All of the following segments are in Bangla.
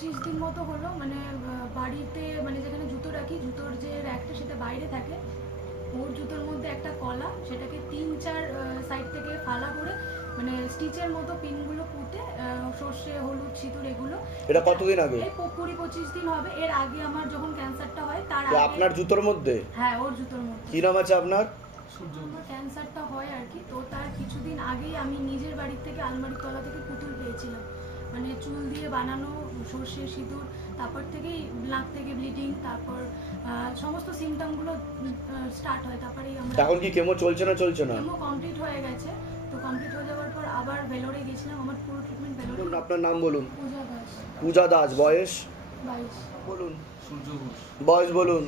পঁচিশ দিন মতো হলো মানে আহ, বাড়িতে মানে যেখানে জুতো রাখি জুতোর যে র্যাকটা সেটা বাইরে থাকে। ওর জুতোর মধ্যে একটা কলা সেটাকে তিন চার সাইড থেকে ফালা করে মানে স্টিচের মতো পিনগুলো পুঁতে আহ, সর্ষে হলুদ সিঁদুর এগুলো। এটা কতদিন আগে? এই কুড়ি পঁচিশ দিন হবে। এর আগে আমার যখন ক্যান্সারটা হয় তার তো আগে আপনার জুতোর মধ্যে? হ্যাঁ ওর জুতোর মধ্যে। কি নাম আছে আপনার? আমার ক্যান্সারটা হয় আর কি। তো তার কিছুদিন আগেই আমি নিজের বাড়ির থেকে আলমারির তলা থেকে পুতুল পেয়েছিলাম। মানে চুল দিয়ে বানানো সর্ষে সিঁদুর তারপর থেকেই নাক থেকে ব্লিডিং তারপর সমস্ত সিমটমগুলো স্টার্ট হয়। তারপরেই আমরা এখন কি কেমো চলছে না চলছে না? কেমো কমপ্লিট হয়ে গেছে। তো কমপ্লিট হয়ে যাওয়ার পর আবার ভেলোরে গেছিলাম আমার পুরো ট্রিটমেন্ট ভেলোরে বলুন আপনার নাম বলুন। পূজা দাস। পূজা দাস বয়স? বাইশ। বলুন সূর্য ঘোষ। বয়স বলুন।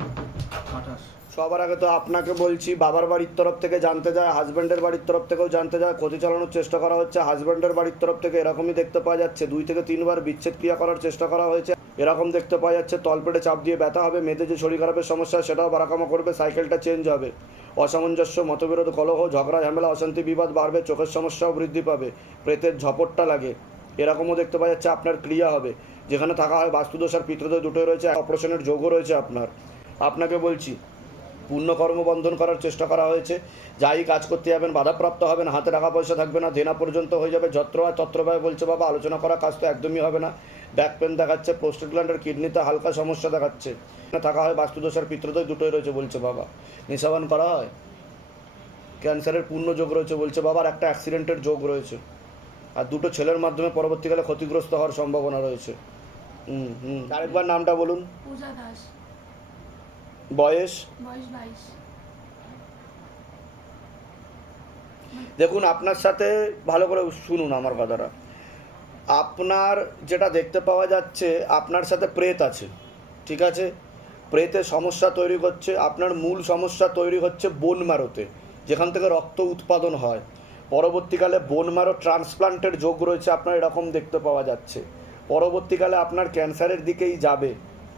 সবার আগে তো আপনাকে বলছি, বাবার বাড়ির তরফ থেকে জানতে যায় হাজব্যান্ডের বাড়ির তরফ থেকেও জানতে যায়, ক্ষতি চালানোর চেষ্টা করা হচ্ছে। হাজব্যান্ডের বাড়ির তরফ থেকে এরকমই দেখতে পাওয়া যাচ্ছে, দুই থেকে তিনবার বিচ্ছেদ ক্রিয়া করার চেষ্টা করা হয়েছে। এরকম দেখতে পাওয়া যাচ্ছে, তলপেটে চাপ দিয়ে ব্যথা হবে মেয়েদের যে শরীর খারাপের সমস্যা, সেটাও বারাকামা করবে, সাইকেলটা চেঞ্জ হবে। অসামঞ্জস্য, মতবিরোধ, কলহ, ঝগড়া, ঝামেলা, অশান্তি, বিবাদ বাড়বে, চোখের সমস্যাও বৃদ্ধি পাবে, প্রেতের ঝপটটা লাগে। এরকমও দেখতে পাওয়া যাচ্ছে, আপনার ক্রিয়া হবে। যেখানে থাকা হয় বাস্তুদোষ আর পিতৃদোষ দুটোই রয়েছে, অপারেশনের যোগও রয়েছে আপনার। আপনাকে বলছি পূর্ণ কর্মবন্ধন করার চেষ্টা করা হয়েছে। যাই কাজ করতে যাবেন বাধাপ্রাপ্ত হবেন হাতে টাকা পয়সা থাকবে না দেনা পর্যন্ত হয়ে যাবে যত্র হয় তত্র ব্যয় বলছে বাবা আলোচনা করা কাজ তো একদমই হবে না। ব্যাক পেন দেখাচ্ছে প্রোস্টেট গ্ল্যান্ডের কিডনিতে হালকা সমস্যা দেখাচ্ছে। থাকা হয় বাস্তুদোষ আর পিতৃদোষ দুটোই রয়েছে বলছে বাবা। নিশাবান করা হয়? ক্যান্সারের পূর্ণ যোগ রয়েছে বলছে বাবার একটা অ্যাক্সিডেন্টের যোগ রয়েছে। আর দুটো ছেলের মাধ্যমে পরবর্তীকালে ক্ষতিগ্রস্ত হওয়ার সম্ভাবনা রয়েছে। হুম হুম। আরেকবার নামটা বলুন। পূজা দাস। বয়স? দেখুন আপনার সাথে ভালো করে শুনুন আমার কথাটা। আপনার যেটা দেখতে পাওয়া যাচ্ছে আপনার সাথে প্রেত আছে ঠিক আছে? প্রেতে সমস্যা তৈরি হচ্ছে আপনার মূল সমস্যা তৈরি হচ্ছে বোন ম্যারোতে যেখান থেকে রক্ত উৎপাদন হয়। পরবর্তীকালে বোন ম্যারো ট্রান্সপ্লান্টের যোগ রয়েছে আপনার এরকম দেখতে পাওয়া যাচ্ছে। পরবর্তীকালে আপনার ক্যান্সারের দিকেই যাবে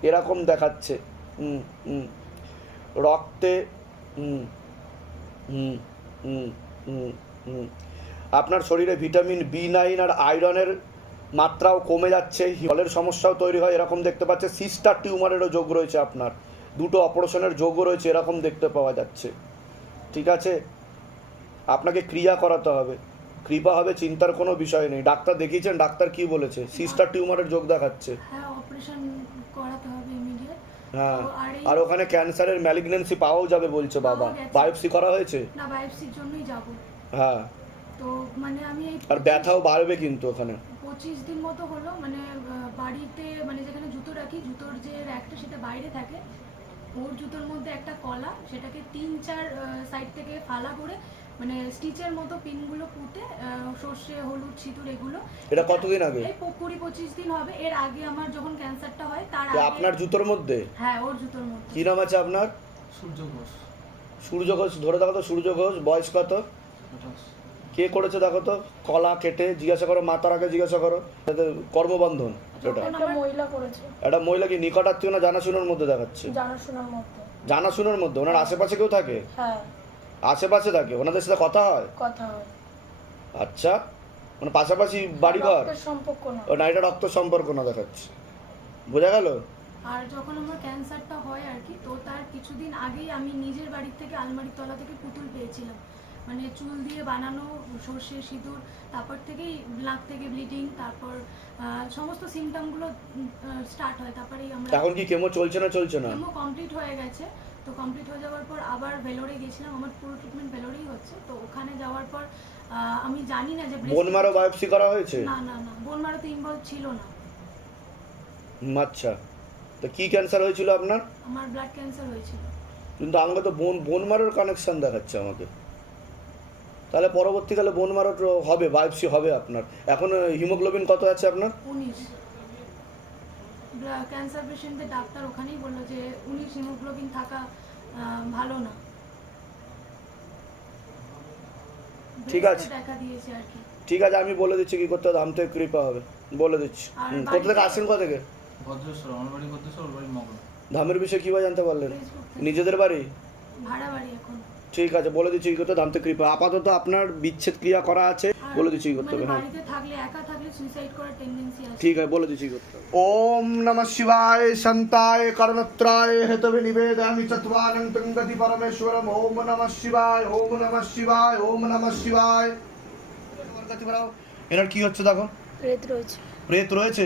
এরকম দেখাচ্ছে। হুম হুম। রক্তে আপনার শরীরে ভিটামিন বি নাইন আর আয়রনের মাত্রাও কমে যাচ্ছে, হলের সমস্যাও তৈরি হয়, এরকম দেখতে পাচ্ছে। সিস্টার টিউমারেরও যোগ রয়েছে আপনার। দুটো অপারেশনের যোগও রয়েছে, এরকম দেখতে পাওয়া যাচ্ছে। ঠিক আছে? আপনাকে ক্রিয়া করাতে হবে। কৃপা হবে, চিন্তার কোনো বিষয় নেই। ডাক্তার দেখিয়েছেন, ডাক্তার কি বলেছে? সিস্টার টিউমারের যোগ দেখাচ্ছে। হ্যাঁ অপারেশন করাতে হবে ইমিডিয়েট হ্যাঁ। আর। ওখানে ক্যান্সারের ম্যালিগনেন্সি পাওয়াও যাবে বলছে বাবা। বায়োপসি করা হয়েছে? না বায়োপসির জন্যই যাব। হ্যাঁ। তো মানে আমি আর ব্যথাও বাড়বে কিন্তু ওখানে। পঁচিশ দিন মতো হলো মানে বাড়িতে মানে যেখানে জুতো রাখি জুতোর যে র্যাকটা সেটা বাইরে থাকে। ওর জুতোর মধ্যে একটা কলা সেটাকে তিন চার সাইড থেকে ফালা করে মানে স্টিচের মতো পিনগুলো পুঁতে সর্ষে হলুদ সিঁদুর এগুলো এটা কতদিন আগে? এই কুড়ি পঁচিশ দিন হবে। এর আগে আমার যখন ক্যান্সারটা হয় তার আগে আপনার জুতোর মধ্যে? হ্যাঁ ওর জুতোর মধ্যে। কি নাম আছে আপনার? সূর্য ঘোষ। সূর্য ঘোষ ধরে দেখো তো সূর্য ঘোষ বয়স কত? কে করেছে দেখো তো? কলা কেটে জিজ্ঞাসা করো মাতার আগে জিজ্ঞাসা করো। কর্মবন্ধন এটা। একটা মহিলা করেছে। একটা মহিলা কি নিকট আত্মীয় না জানাশোনার মধ্যে দেখাচ্ছে? জানাশোনার মধ্যে। জানাশোনার মধ্যে ওনার আশেপাশে কেউ থাকে? হ্যাঁ। আশেপাশে থাকে? ওনাদের সাথে কথা হয়? কথা হয়। আচ্ছা। মানে পাশাপাশি বাড়ি ঘর সম্পর্ক না। ও না এটা রক্ত সম্পর্ক না দেখাচ্ছে। বোঝা গেল? আর যখন আমার ক্যান্সারটা হয় আর কি তো তার কিছুদিন আগেই আমি নিজের বাড়ির থেকে আলমারির তলা থেকে পুতুল পেয়েছিলাম। মানে চুল দিয়ে বানানো সর্ষে সিঁদুর তারপর থেকেই নাক থেকে ব্লিডিং তারপর সমস্ত সিমটমগুলো স্টার্ট হয়। তারপরেই আমরা এখন কি কেমো চলছে না চলছে না? কেমো কমপ্লিট হয়ে গেছে। তো কমপ্লিট হয়ে যাওয়ার পর আবার ভেলোরে গেছিলাম আমার পুরো ট্রিটমেন্ট ভেলোরেই হচ্ছে। তো ওখানে যাওয়ার পর আমি জানি না যে বোন মারো বায়োপসি করা হয়েছে? না না না বোন মারো তো ইনভলভ ছিল না। আচ্ছা। তো কি ক্যান্সার হয়েছিল আপনার? আমার ব্লাড ক্যান্সার হয়েছিল। কিন্তু আমাকে তো বোন বোন মারোর কানেকশন দেখাচ্ছে আমাকে। তাহলে পরবর্তীকালে বোন মারোর হবে বায়োপসি হবে আপনার। এখন হিমোগ্লোবিন কত আছে আপনার? উনিশ। ক্যান্সার পেশেন্টদের ডাক্তার ওখানেই বলল যে উনিশ হিমোগ্লোবিন থাকা ভালো না। ঠিক আছে। দেখা দিয়েছে আর কি। ঠিক আছে আমি বলে দিচ্ছি কি করতে হবে ধাম থেকে কৃপা হবে। বলে দিচ্ছি। কোথা থেকে আসেন কোথা থেকে ভদ্রেশ্বর আমার বাড়ি ঠিক আছে বলে দিচ্ছি কি করতে দামতে কৃপা। আপাতত আপনার বিচ্ছেদ ক্রিয়া করা আছে বলে দিচ্ছি কি করতে হবে হ্যাঁ। ঠিক আছে বলে দিচ্ছি করতে ওম নম শিবায় শান্তায় কর্ণত্রায় হেতবে নিবেদামি চত্বানং তুঙ্গতি পরমেশ্বরম। ওম নম শিবায় ওম নম শিবায় ওম নম শিবায়। এনার কি হচ্ছে দেখো। প্রেত রয়েছে। প্রেত রয়েছে?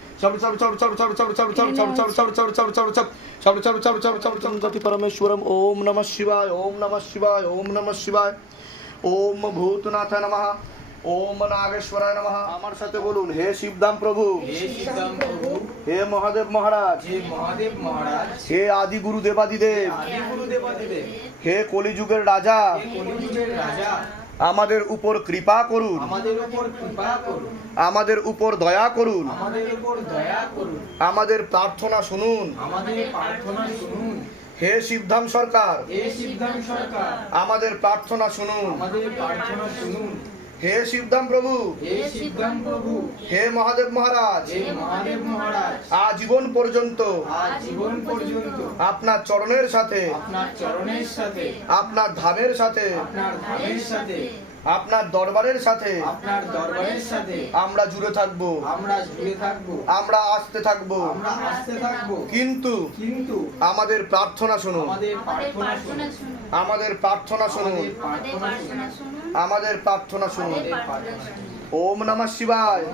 পরমেশ্বরম ওম নমঃ শিবায় ওম নমঃ শিবায় ওম নমঃ শিবায় ওম ভূতনাথ নমঃ ওম নাগেশ্বরায় নমঃ আমার সাথে বলুন হে শিবধাম প্রভু হে শিবদাম প্রভু হে মহাদেব মহারাজ হে মহাদেব মহারাজ হে আদি গুরু দেবাদিদেব আদি হে কলিযুগের রাজা হে কলিযুগের রাজা আমাদের উপর কৃপা করুন। আমাদের উপর কৃপা করুন। আমাদের উপর দয়া করুন। আমাদের উপর দয়া করুন। আমাদের প্রার্থনা শুনুন। আমাদের প্রার্থনা শুনুন। হে সিদ্ধাম সরকার। হে শিবধাম সরকার। আমাদের প্রার্থনা শুনুন। আমাদের প্রার্থনা শুনুন। হে শিবধাম প্রভু। হে শিবধাম প্রভু। হে মহাদেব মহারাজ। হে মহাদেব মহারাজ। আজীবন পর্যন্ত। আজ জীবন পর্যন্ত। আপনার চরণের সাথে। আপনার চরণের সাথে। আপনার ধামের সাথে। আপনার ধামের সাথে। আপনার দরবারের সাথে। আপনার দরবারের সাথে। আমরা জুড়ে থাকব। আমরা জুড়ে থাকব। আমরা আসতে থাকব। আমরা আসতে থাকব। কিন্তু কিন্তু আমাদের প্রার্থনা শুনুন। আমাদের প্রার্থনা শুনুন। আমাদের প্রার্থনা শুনুন। আমাদের প্রার্থনা শুনুন। আমাদের প্রার্থনা শুনুন। ওম নম শিবায়।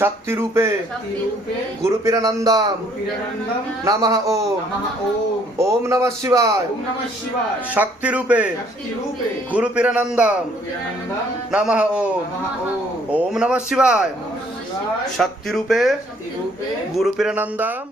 শক্তি রূপে গুরু পিরানন্দম নম ওম ওম নম শিবায়। শক্তি রূপে গুরু পিরানন্দম নমঃ ওম ওম নম শিবায়। শক্তি রূপে গুরু পিরানন্দম